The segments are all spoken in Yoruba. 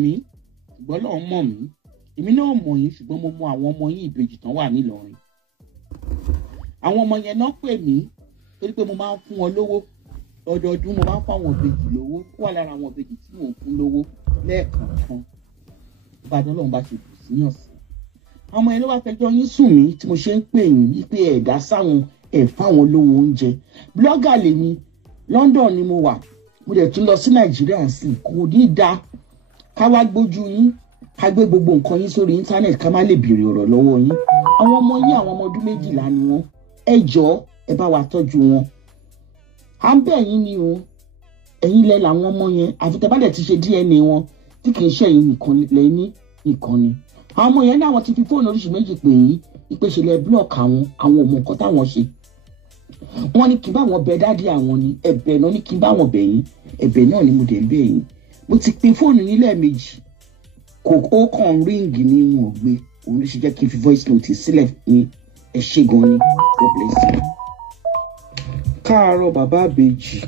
mi ṣùgbọ́n Ọlọ́run mọ̀ mí èmi náà mọ̀ yín ṣùgbọ́n mo mọ àwọn ọmọ yín ìbejì tán wà nílọrin àwọn ọmọ yẹn náà pè mí torí pé mo máa ń fún wọn lówó ọdọọdún mo máa ń fún àwọn ìbejì lówó ó wà lára àwọn ìbejì tí mò ń fún lówó lẹ́ẹ̀kọ̀ọ̀kan ìbàdàn Ọlọ́run bá ṣe kù síyàn sí àwọn ọmọ yẹn ló wá fẹjọ́ yín sùn mí tí mo ṣe ń pè yín wípé ẹ̀dá sáwọn fáwọn lówó oúnjẹ blọ́gà lèmi London ni mo wà mo dẹ̀ tún lọ sí Nàìjíríà sí kò ní dá ká wá gbójú yín ká gbé gbogbo nǹkan yín sórí íńtánẹ́ẹ̀tì ká má lè béèrè ọ̀rọ̀ lọ́wọ́ yín àwọn ọmọ yín àwọn ọmọ ọdún 12 ni wọ́n ẹ jọ̀ọ́ ẹ bá wa tọ́jú wọn à ń bẹ̀ yín ni o ẹ̀yin lẹ làwọn ọmọ yẹn àfi tẹ́ bá dẹ̀ ti ṣe DNA wọn tí kì í ṣe ẹ̀yin nìkan lẹ́ni nìkan ni àwọn ọmọ yẹn náà wọ́n ti fi fóònù oríṣi méjì pè yín ìpèsè lẹ blọọkì àwọn ọmọ nǹkan táwọn ṣe wọ́n ní kí n bá wọn bẹ̀ dádì àwọn ni ẹ̀bẹ̀ náà ní kí n bá wọn bẹ̀ yín ẹ̀bẹ̀ náà ni mo dẹ̀ ń bẹ̀ yín mo ti pe fóònù yín lẹ́ẹ̀mejì kò ó kàn ríǹgì ní wọn gbé òun ló ṣe jẹ́ kí n fi voice note sílẹ̀ ní ẹ ṣé gan ni God bless you. káàárọ̀ bàbá Ìbejì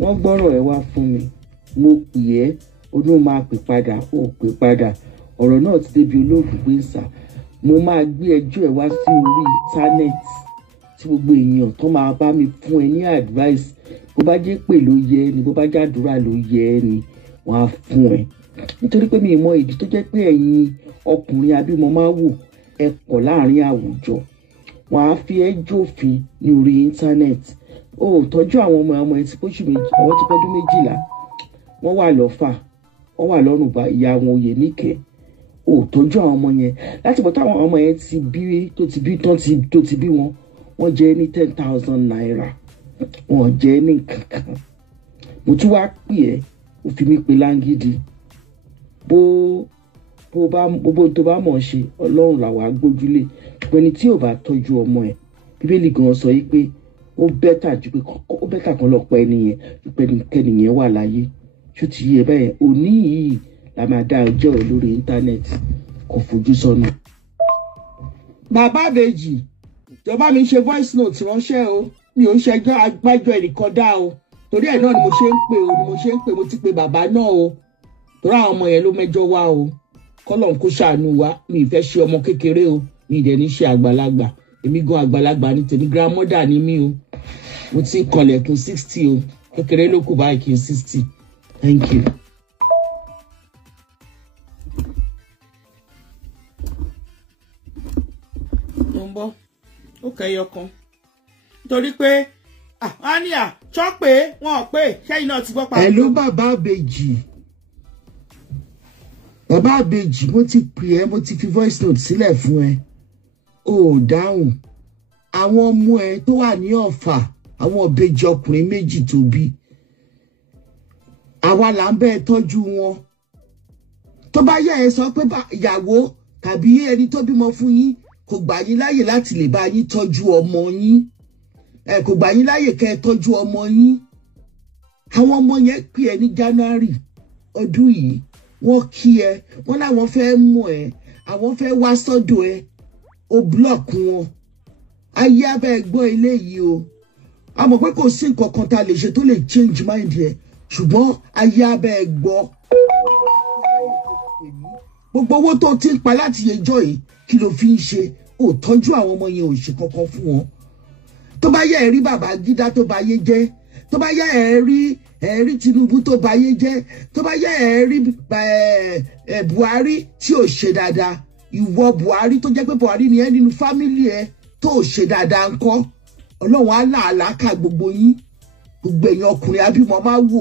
wọ́n gbọ́rọ̀ ẹ wá fún mi mo pè ẹ́ onú máa pè padà ó pè padà ọ̀rọ̀ náà ti débi olóògùn gbé ń sà mo máa gbé ẹjọ́ ẹ wá sí orí íńtánẹ́ẹ̀tì tí gbogbo èèyàn tó máa bá mi fún ẹ ní advice bó bá jẹ́ pé ló yẹ ni bó bá jẹ́ àdúrà ló yẹ ni wọ́n á fún ẹ nítorí pé mi mọ ìdí tó jẹ́ pé ẹ̀yin ọkùnrin abímọ máa wò ẹ pọ̀ láàrin àwùjọ wọ́n á fi ẹ́ jófin ní orí íńtánẹ́ẹ̀tì ó tọ́jú àwọn ọmọ ẹ ti pọ́ṣù méjì àwọn ti pọ́dún 12 wọ́n wà lọ́fà wọ́n wà lọ́rùn bá ìyá wọn òye níkẹ́ ó tọ́jú àwọn ọmọ yẹn láti bọ́ táwọn ọmọ yẹn ti bí tó ti bí wọn wọ́n jẹ́ ní 10,000 naira wọ́n jẹ́ ní kankan mo tún wá pè ẹ́ ó fi mí pe láńgídí bó tó bá mọ̀ ṣe Ọlọ́run làwa gbójúlé ṣùgbọ́n ẹni tí ò bá tọ́jú ọmọ ẹ̀ Bíbélì gan sọ yìí pé ó bẹ́tà kan lọ pa ẹnìyẹn pé kẹ́nìyẹn wà láyé ṣó ti yé bẹ́ẹ̀ òní yìí la máa dá ọjọ́ ẹ lórí íńtánẹ́ẹ̀tì kò fojú sọ́nà. bàbá Ìbejì ìjọba mi ṣe voice note ránṣẹ́ o mi ò ń ṣẹjọ́ agbájọ ẹnìkan dá o torí ẹ̀ náà ni mo ṣe ń pè mo ti pe bàbá náà o torí àwọn ọmọ yẹn ló mẹ́jọ wá o kọ́lọ̀ ń kó ṣàánú wa mi ì fẹ́ ṣe ọmọ kékeré o mi ì dẹ̀ ní ṣe àgbàlagbà èmi gan àgbàlagbà ní tèmi grandmother ni mí o mo ti ń kọlẹ̀kùn 60 o kékeré ló kù báyìí kí n 60 thank you. mo ń bọ́ ó kẹyọ kan nítorí pé ania sọ pé wọn ò pé sẹ́yìn náà ti gbọ́ pa. ẹ ló bàbá Ìbejì mo ti pè ẹ́ mo ti fi voice note sílẹ̀ fún ẹ ó dáhùn àwọn ọmọ ẹ tó wà ní Ọ̀fà àwọn ìbejì ọkùnrin méjì tó bí àwa là ń bẹ́ẹ̀ tọ́jú wọn tó bá yẹ ẹ sọ pé ìyàwó tàbí ẹni tó bímọ fún yín kò gbà yín láyè láti lè bá yín tọ́jú ọmọ yín kò gbà yín láyè kẹ́ ẹ tọ́jú ọmọ yín àwọn ọmọ yẹn pè ẹ́ ní January ọdún yìí wọ́n kí ẹ wọ́n láwọn fẹ́ mọ̀ ẹ́ àwọn fẹ́ wá sọ́dọ̀ ẹ o block wọn ayé abẹ́ gbọ́ ilé yìí o a mọ̀ pé kò sí nǹkan kan tá a lè ṣe tó lè change mind ẹ ṣùgbọ́n ayé abẹ́ gbọ́ gbogbo owó tó ti ń pa láti ẹjọ́ yìí kí ló fi ń ṣe ò tọ́jú àwọn ọmọ yẹn ò ṣe kankan fún wọn tó bá yẹ ẹ rí Babangida tó bá yé jẹ́ tó bá yẹ ẹ rí Tinubu tó bá yé jẹ́ tó bá yẹ ẹ rí Buhari tí ò ṣe dáadáa ìwọ Buhari tó jẹ́ pé Buhari ni ẹ nínú fámílì ẹ tó ò ṣe dáadáa ńkọ́ Ọlọ́run á là àlàkà gbogbo yín gbogbo èèyàn ọkùnrin abímọ máa wò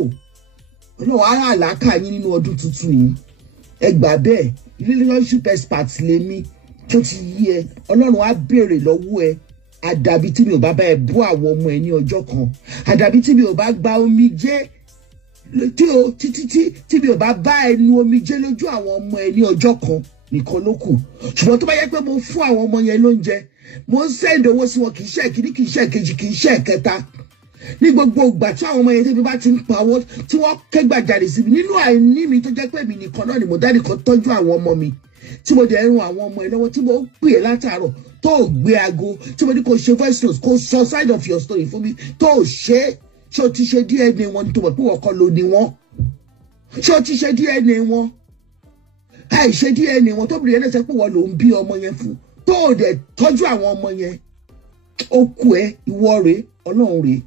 Ọlọ́run á là àlàkà yín nínú ọdún tuntun yìí ẹ gbà bẹ́ẹ̀ relationship expert lèmi tó ti yí ẹ Ọlọ́run á béèrè lọ́wọ́ ẹ àdàbí tí mi ò bá bá ẹ bú àwọn ọmọ ẹ ní ọjọ́ kan àdàbí tí mi ò bá gba omijé tí mi ò bá bá ẹnu omijé lójú àwọn ọmọ ẹ ní ọjọ́ kan nìkan ló kù ṣùgbọ́n tó bá yẹ pé mo fún àwọn ọmọ yẹn lóúnjẹ mo ń send owó sí wọn kì í ṣe ìkíní kì í ṣe ìkejì kì í ṣe ìkẹta ní gbogbo ìgbà tí àwọn ọmọ yẹn tẹ́bi bá ti ń pa owó tí wọ́n kẹ́gbàjarè sí mi nínú àìní mi tó jẹ́ pé mi nìkan náà ni mo dá nìkan tọ́jú àwọn ọmọ mi tí mo dẹ̀ rún àwọn ọmọ ẹ lọ́wọ́ tí mo pè é látàárọ̀ tó gbé aago tí mo ní kó ṣe voice note kó sọ side of your story fún mi tó ṣe o ti ṣe DNA wọn ní tó mọ̀ pé wọ́n kọ́ ló ní wọ́n ṣé o ti ṣe DNA wọn àìṣe DNA wọn tó bìrì yẹn ṣe pé wọ́n ló ń bí ọmọ yẹn fún tó o dẹ̀ tọ́jú àwọn ọmọ yẹn ó kú ẹ ìwọ rèé Ọlọ́run rèé.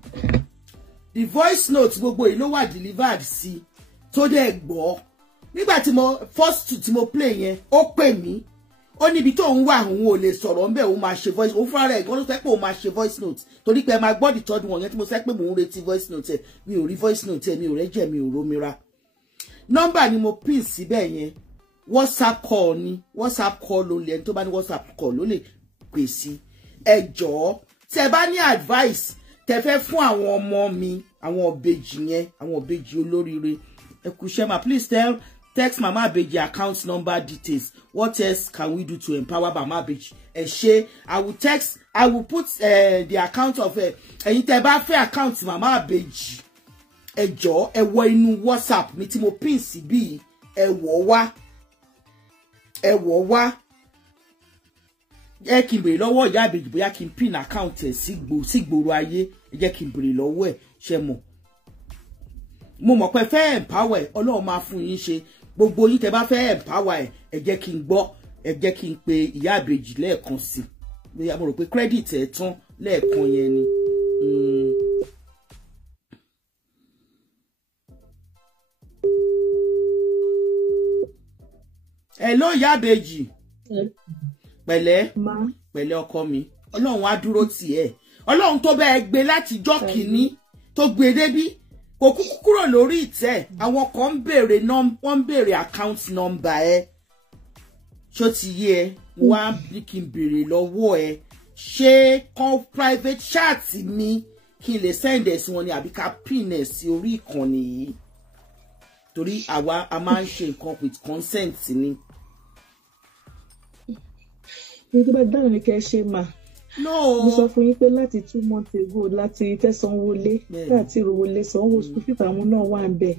The voice note gbogbo yìí ló wà delivered sí tó dẹ̀ gbọ́ nígbà tí mo first tí mo play yẹn ó pè mí ó níbi tó ń wà òun ò lè sọ̀rọ̀ ńbẹ̀ òun máa ṣe voice òun fúnra rẹ̀ gan ló sọ pé òun máa ṣe voice note torí pé ẹ máa gbọ́ the third one yẹn tí mo sọ pé mò ń retí voice note ẹ̀ mi ò rí voice note ẹ̀ mi ò rẹ́jẹ̀ mi ò rómira nọ́mbà ni mo pin síbẹ̀ yẹn WhatsApp call ni WhatsApp call ló lè ẹni tó bá ní WhatsApp call ló lè pè sí ẹ jọ̀ọ́ tẹ́ bá ní advice tẹ́ fẹ́ fún àwọn ọmọ mi àwọn òbejì yẹn àwọn òbejì olóríire ẹ kú ṣẹ́ ma please text Mama Ibeji account number details. What else can we do to empower Mama Ibeji? I will put the account of ẹ̀yin tẹ́ bá fẹ́ account Mama Ibeji. Ẹ jọ̀ọ́ ẹ wọ inú WhatsApp mi tí mo pin sí bí ẹ wọ̀ wá. Ẹ wọ̀ wá. Ẹ kí n bèrè lọ́wọ́ Ìyá Ìbejì bóyá kí n pin account ẹ̀ sígboro ayé. Ẹ jẹ́ kí n bèrè lọ́wọ́ ẹ̀ ṣé mọ̀. Mo mọ̀ pé fẹ́ empower ẹ̀ Ọlọ́run máa fún yín ṣe. Gbogbo yín tẹ́ bá fẹ́ empower ẹ jẹ́ kí n gbọ́ ẹ jẹ́ kí n pe Ìyá Ìbejì lẹ́ẹ̀kan sí bóyá mo rò pé credit ẹ̀ tán lẹ́ẹ̀kan yẹn ni. Hello Ìyá Ìbejì pẹ̀lẹ́ pẹ̀lẹ́ ọkọ mi Ọlọ́run á dúró tì ẹ́ Ọlọ́run tó bá ẹ gbé láti jọ́ kìíní tó gbé débí kò kúkú kúrò lórí ìtẹ́ àwọn kan ń béèrè account number ẹ ṣó ti yé ẹ wá bí kí n béèrè lọ́wọ́ ẹ ṣé kan private chat mi kí n lè send ẹ sí wọn ni àbí ká pin ẹ sí orí ìkànnì yìí torí àwa a máa ń ṣe nǹkan with consent ni. ní tó bá dáhùn ní kẹ́ ṣe máa. No. Mo sọ fún yín pé láti 2 months ago láti fẹ́ sanwó-lé láti rówó-lé sanwó school fees àwọn náà wà ń bẹ̀.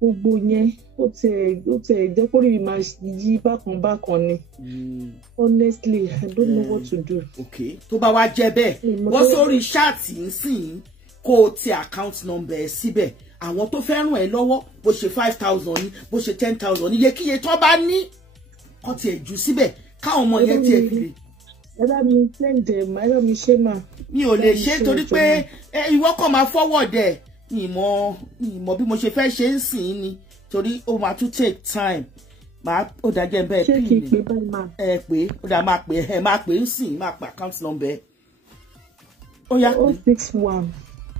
Gbogbo yẹn ó tẹ̀ jẹ́ kó rí máa yí bákan ni. Honestly, I don't know what to do. Okay. Tó bá wá jẹ́ bẹ́ẹ̀, wọ́n sórí ṣáàtì nsìn kó o ti account number ẹ̀ síbẹ̀. Àwọn tó fẹ́ ràn ẹ́ lọ́wọ́ bó ṣe 5,000 ní bó ṣe 10,000 ní iyekíye tó bá ní kó tiẹ̀ jù síbẹ̀ káwọn ọmọ yẹn tiẹ̀ fi lè. Ẹ̀rọ mi sẹ́ǹdẹ̀ mà ẹ̀rọ mi ṣe mà. Mi ò lè ṣe torí pé ìwọ kàn máa forward ẹ̀ ìmọ̀ bí mo ṣe fẹ́ ṣe ń sìn ni torí ó máa tún take time ó dájẹ́ bẹ́ẹ̀ pín ní. Ṣé kí n pè báyìí mà? Ẹ pé ó dá máa pè ń sìn máa pè account number. Ó yá pé 061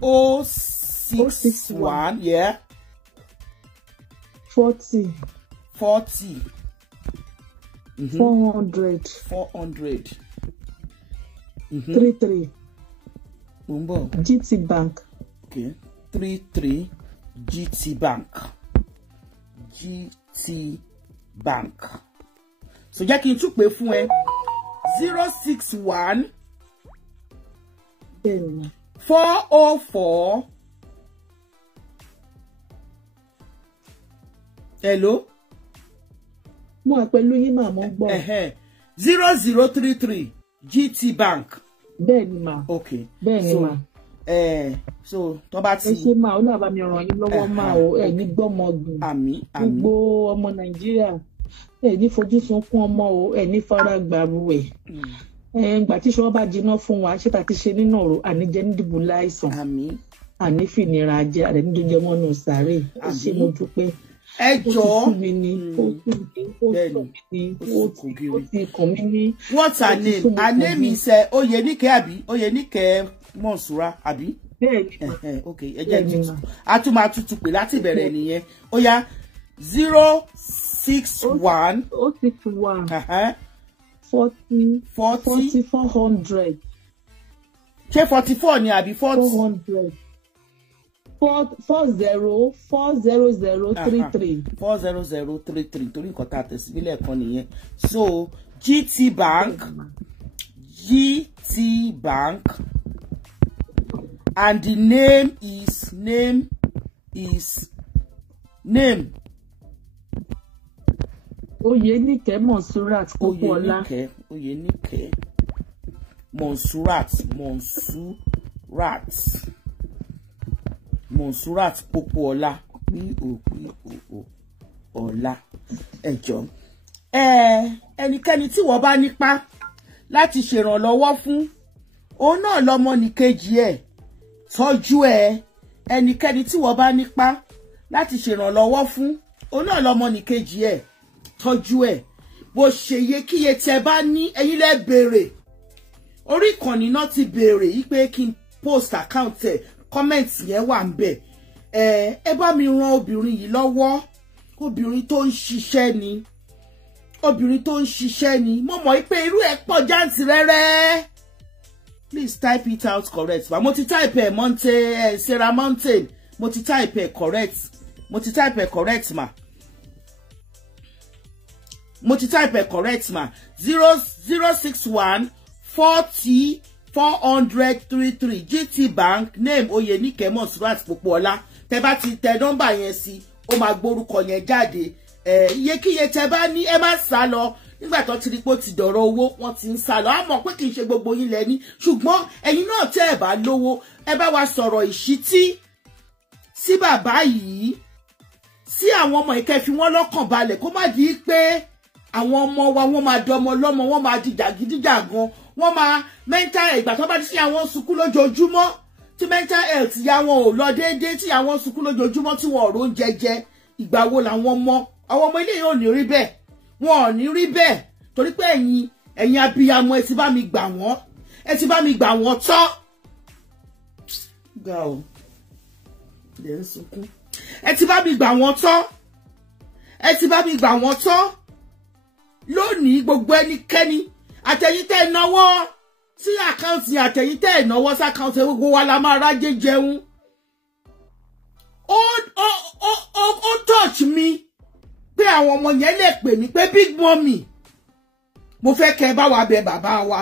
061 yeah 40 400 33 Mumbo GT Bank. Okay. 33 GT Bank. So jẹ́ kí n tún pè fún ẹ 061 404 Hello. Mo wà pẹ̀lú yín mà mo gbọ́. 0033 GT Bank. Bẹ́ẹ̀ni mà. Okay. Bẹ́ẹ̀ni mà. So tó bá ti. Ẹ ṣé mà Ọlọ́run bá mi ràn yín lọ́wọ́ mà o ẹ ní gbọ́mọgbìn. Àmín. Gbogbo ọmọ Nàìjíríà ẹ ní fojú sunkún ọmọ o ẹ ní fara gbàrú ẹ. Ìgbà tí ṣọwọ́ bá jiná fún wa ṣé ta ti ṣe nínú ọ̀rọ̀ àníjẹ ní dìbò láìsàn. Àmín. Àní fìnira jẹ àrẹ ní dojẹ mọ́nù sàárè. Ẹ ṣé mo dúpẹ́. Ẹ jọ̀ọ́. What's her name? Her name is Oyenike àbí? Oyenike Monsura àbí? Okay, ẹ jẹ́ tutu. A tún máa tutu pè láti bẹ̀rẹ̀ nìyẹn. Ó yá 061 40 400. Ṣé 44 ni àbí 400? 40033 40033 torí nǹkan tá a tẹ̀ síbílẹ̀ kan nìyẹn. So GT Bank and the name is Oyenike Monsurat Popola. Oyenike Monsurat Popola. ọ̀la. Ẹ jọ̀ọ́. Ẹnikẹ́ni tí wọ́n bá nípa láti ṣèrànlọ́wọ́ fún, òun náà lọ́mọ nìkejì ẹ̀, tọ́jú ẹ̀. Ẹnikẹ́ni tí wọ́n bá nípa láti ṣèrànlọ́wọ́ fún, òun náà lọ́mọ nìkejì ẹ̀, tọ́jú ẹ̀. Bó ṣe yẹ kíye tẹ́ bá ní, ẹ̀yin lẹ béèrè. Orí ìkànnì náà ti béèrè yí pé kí n post account ẹ̀, comment yẹn wà ńbẹ̀. Ẹ bá mi ràn obìnrin yìí lọ́wọ́. Obìnrin tó ń ṣiṣẹ́ ni. Obìnrin tó ń ṣiṣẹ́ ni. Mo mọ̀ pé irú ẹ̀ pọ̀ jàǹtìrẹrẹ. Please type it out correct. Mo ti type ẹ̀ Sarah Mountain. Mo ti type ẹ̀ correct. Mo ti type ẹ̀ correct ma. Mo ti type ẹ̀ correct ma. 0061 40 400 33 GT Bank name Oyenike Monsurat Popola. Tẹ́ bá ti tẹ nọ́mbà yẹn sí, ó máa gbórúkọ yẹn jáde. Iyekíye tẹ́ bá ní, ẹ má sá lọ. Nígbà tó ti rí pé ó ti dọ̀rọ̀ owó, wọ́n ti ń sá lọ. A mọ̀ pé kì í ṣe gbogbo yín lẹ ní, ṣùgbọ́n ẹ̀yin náà tẹ́ ẹ bá lówó, ẹ bá wa sọ̀rọ̀ ìṣítí sí bàbá yìí, sí àwọn ọmọ ìkẹ́ fi wọ́n lọ́kàn balẹ̀, kó má di pé àwọn ọmọ wa wọ́n máa dọmọ lọ́mọ, wọ́n máa di jàgídíjàgan, wọ́n máa mental health. Ìgbà tó bá ti sí àwọn sunkún lójoojúmọ́, tí mental health ya wọn ò lọ déédéé, tí àwọn sunkún lójoojúmọ́ tí wọn ò róúnjẹ jẹ, ìgbà wo làwọn ọmọ ilé yìí ò ní rí bẹ́ẹ̀. Wọn ò ní rí bẹ́ẹ̀ torí pé ẹ̀yin abiyamọ ẹ ti bá mi gbà wọ́n, ẹ ti bá mi gbà wọ́n tọ́. Ga o, lè ń sunkún. Ẹ ti bá mi gbà wọ́n tọ́. Ẹ ti bá mi gbà wọ́n tọ́. Lónìí gbogbo ẹnikẹ́ni àtẹ̀yin tẹ́ náwó sí àkáǹtì, àtẹ̀yin tẹ́ náwó sí àkáǹtì, gbogbo wa la máa rájẹ jẹun. Ó touch mi pé àwọn ọmọ yẹn lè pè mí pé big mommy, mo fẹ́ kẹ́ bá wa bẹ̀ bàbá wa.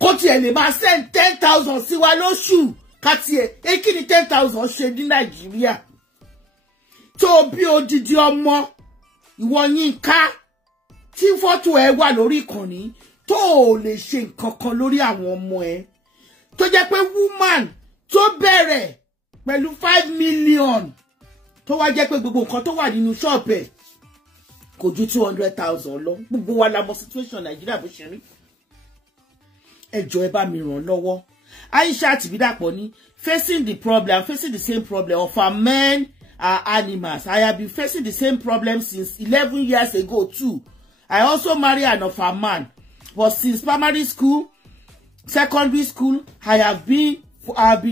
Kó tiẹ̀ lè máa send 10,000 sí wa lóṣù. Ká tiẹ̀, kí ni 10,000 ṣe ní Nàìjíríà? Tó bí odidi ọmọ, ìwọ Yinka, tí fọ́tò ẹ wà lórí ìkànnì, tó lè ṣe nǹkan kan lórí àwọn ọmọ ẹ. Tó jẹ́ pé woman tó bẹ̀rẹ̀ pẹ̀lú 5 million, tó wá jẹ́ pé gbogbo nǹkan tó wà nínú shop ẹ̀ kò ju 200,000 lọ. Gbogbo wa la mọ̀ situation Nàìjíríà bó ṣe rí. Ẹ jọ̀ọ́ ẹ bá mi ràn lọ́wọ́. Aisha Tibidapo ní facing the same problem of our men are animals. I have been facing the same problem since 11 years ago too. I also married an orphan man, but since primary school, secondary school, I have been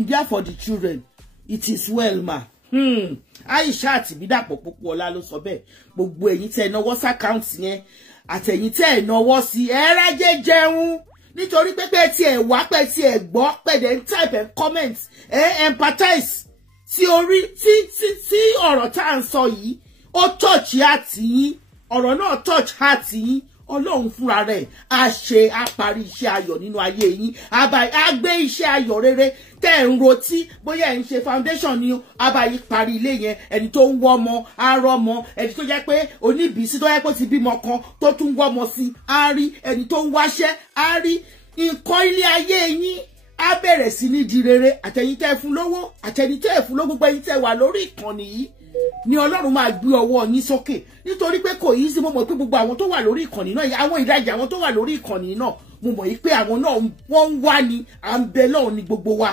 there for the children. It is well, ma. Aisha Tibidapo Popola ló sọ bẹ́ẹ̀. Gbogbo ẹ̀yin tẹ́ náwó sí account yẹn, àtẹ̀yin tẹ́ náwó sí ẹ rájẹ jẹun. Nítorí pé tí ẹ wá pé tí ẹ gbọ́ pé then type and comment, empathize sí orí sí ọ̀rọ̀ tá à ń sọ yìí. Ó touch heart yín, ọ̀rọ̀ náà touch heart yín. Ọlọ́run fúnra rẹ̀ á parí iṣẹ́ ayọ̀ nínú ayé yín. Á gbé iṣẹ́ ayọ̀ rere tẹ́ ń rotí, bóyá ẹ ń ṣe foundation ni á bá yí parí ilé yẹn. Ẹni tó ń wọ́mọ á rọ́mọ, ẹni tó jẹ́ pé oníbìísí tó jẹ́ pé ti bímọ kan tó tún wọ́mọ sí á rí, ẹni tó ń wáṣẹ́ á rí. Nǹkan ilé ayé yín á bẹ̀rẹ̀ sí ní di rere. Àtẹ̀yin tẹ́ fún lówó, àtẹ̀yin tẹ́ fún lówó, gbogbo ẹ̀yin tẹ́ wà lórí ìkànnì yìí ni Ọlọ́run máa gbé ọwọ́ yín sókè. Nítorí pé kò yí sí, mo mọ̀ pé gbogbo àwọn tó wà lórí ìkànnì náà, àwọn ìdajì àwọn tó wà lórí ìkànnì náà, mo mọ̀ yí pé àwọn náà wọ́n ń wá ni, à ń bẹ Ọlọ́run ní gbogbo wa.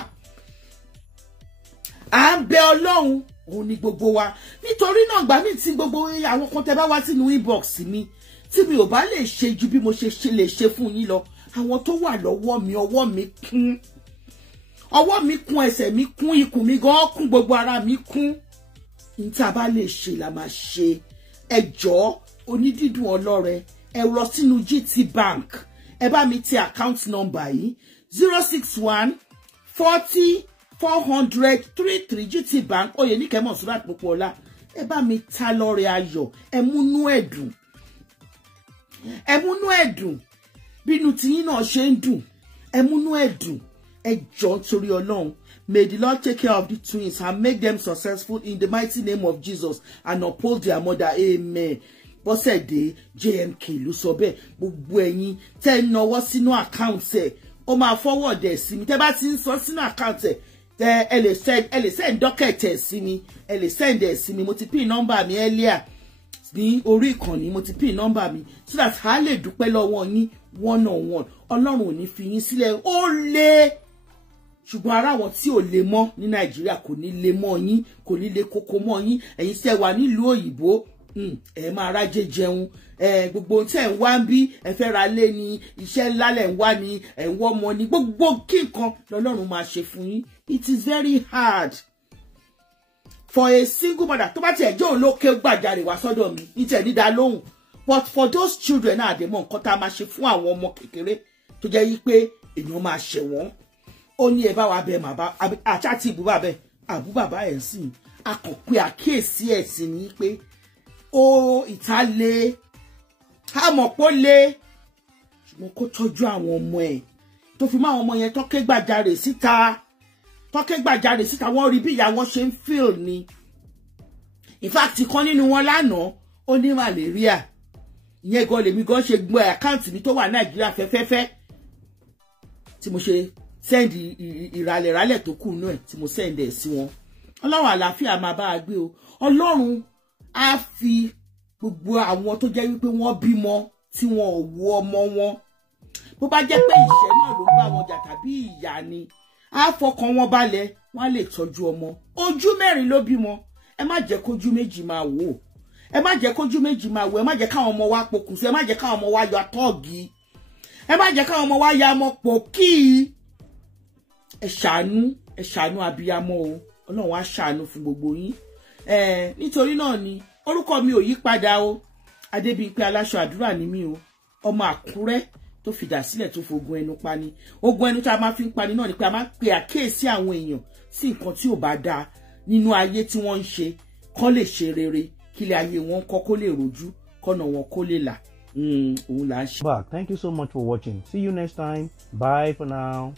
À ń bẹ Ọlọ́run òun ní gbogbo wa. Nítorí náà gbà mí tí gbogbo àwọn kan tẹ́ bá wá sínú inbox mi, tí mi ò bá lè ṣe ju bí mo ṣe lè ṣe fún yín lọ. Àwọn tó wà lọ́wọ́ mi, ọwọ́ mi kún. Ọwọ́ mi kún, ẹsẹ̀ mi kún, ikùn mi gan kún, gbogbo ara mi kún. Nta bá lè ṣe la máa ṣe. Ẹ jọ̀ọ́ onídídùn ọlọ́rẹ, ẹ lọ sínú GT Bank. Ẹ bá mi ti account number yìí 061 40 400 33 GT Bank Oyenike Monsurat Popola. Ẹ bá mi ta lọ́rẹ ayọ̀, ẹ múnú ẹ̀dùn. Ẹ múnú ẹ̀dùn. Bínú tiyín náà ṣe ń dùn. Ẹ múnú ẹ̀dùn. Ẹ jọ̀ọ́ torí Ọlọ́run. May the Lord take care of the twins and make them successful in the mighty name of Jesus and uphold their mother. Amen. Bọ́sẹ̀dé JMK ló sọ bẹ́ẹ̀. Gbogbo ẹ̀yin tẹ́ náwó sínú account ẹ̀, ó máa forward ẹ̀ sí mi. Tẹ́ bá ti ń sọ sínú account ẹ̀, ẹ lè send docket ẹ̀ sí mi. Ẹ lè send ẹ̀ sí mi. Mo ti pin number mi earlier. ní orí ìkànnì, mo ti pin nọ́mbà mi so that a lè dúpẹ́ lọ́wọ́ yín one on one. Ọlọ́run ò ní fi yín sílẹ̀, ó lè ṣùgbọ́n ara wọn tí ò lè mọ́ ní Nàìjíríà kò ní lè mọ́ yín, kò ní lè kókó mọ́ yín. Ẹ̀yin tẹ́ wà nílùú òyìnbó ẹ máa rájẹ jẹun, gbogbo tẹ́ ń wá ń bí ẹ fẹ́ ra lé ni, iṣẹ́ ńlá lẹ̀ ń wá ni, ẹ ń wọ́ ọmọ ni, gbogbo kí nǹkan lọ́lọ́run máa ṣe fún yín. It is very hard for a single mother tó bá tiẹ̀ jẹ́ òun ló ké gbàjarè wá sọ́dọ̀ mi ní tẹ̀ ní dá lóhùn, but for those children náà àdèmọ̀ nǹkan tá a máa ṣe fún àwọn ọmọ kékeré tó jẹ́ yí pé èèyàn máa ṣẹ̀ wọ́n. Ó ní ẹ bá wa bẹ màbá àti ìbú bàbá àbú bàbá ẹ̀ sìn, a kàn pé àkíyèsí ẹ̀ sí ni pé ó ìta lé àmọ̀ pó lé ṣùgbọ́n kó tọ́jú àwọn ọmọ ẹ̀ tó fi máa ọmọ yẹn tọ́ké gbàjarè síta wọ́n rí bí ìyá wọn ṣe ń feel ni. In fact kan nínú wọn lánàá ó ní malaria, ìyẹn gan lèmi gan ṣe gbọ́ àkáǹtì mi tó wà Nàìjíríà fẹ́fẹ́fẹ́ tí mo ṣe send ìràlẹ̀ tó kù náà tí mo send ẹ̀ sí wọn. Ọlọ́run àlàáfíà máa bá a gbé o. Ọlọ́run á fi gbogbo àwọn tó jẹ́ wípé wọ́n bímọ tí wọn ò wo ọmọ wọn, bó bá jẹ́ pé ìṣẹ́ náà ló bá wọn jà tàbí ìyà ni, á fọkàn wọn balẹ̀, wọ́n á lè tọ́jú ọmọ. Ojú mẹ́rin ló bímọ, ẹ má jẹ́ kójú méjì máa wò, ẹ má jẹ́ kójú méjì máa wò, ẹ má jẹ́ káwọn ọmọ wa pokùnso, ẹ má jẹ́ káwọn ọmọ wa yọ atọ́ọ̀gì, ẹ má jẹ́ káwọn ọmọ wa ya ọmọ pòkì. Ẹ ṣàánú abiyamọ o, Ọlọ́run á ṣàánú fún gbogbo yín. Nítorí náà ni orúkọ mi ò yí padà o, Adebimpe Alaso Adura ni mí o, ọmọ Àkúrẹ́ tó fìdá sílẹ̀ tó fogun ẹnu pani. Ogun ẹnu tá a máa fi ń pani náà ni pé a máa pe àkíyèsí àwọn èèyàn sí nǹkan tí ò bá dáa nínú ayé tí wọ́n ń ṣe, kán lè ṣe rere, kílẹ̀ ayé wọn kọ́ kó lè rojú, kọ́nà wọn kó lè là. Òun là ń ṣe. Thank you so much for watching. See you next time. Bye for now.